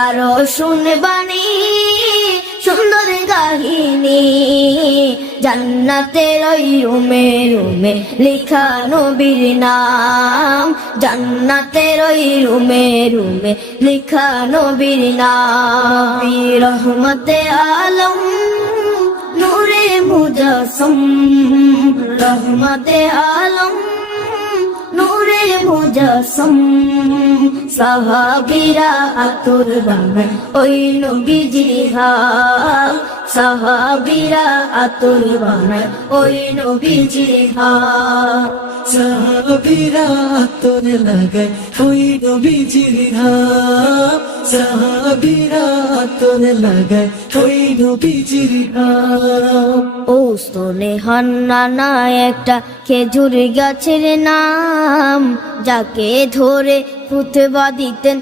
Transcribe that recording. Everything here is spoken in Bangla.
আরো শুনবানি সুন্দর কাহিনী জান্নাতের ওই রুমে রুমে লেখা নবীর নাম, জান্নাতের ওই রুমে রুমে লেখা নবীর নাম। রহমতে আলম নূরে মুজাসম, রহমতে আলম নূরে মুজাসম, সাহাবীরা আতর বানায় ওই নবীজির হাল, সাহাবীরা আতর বানায় ওই নবীজির হাল। সাহাবীরা আতর লাগায় ওই নবীজির হাল, সাহাবীরা আতর লাগায় ওই নবীজির হাল। ও স্তনে হান্নানা একটা খেজুর গাছের নাম, যাকে ধরে খুতবা দিতেন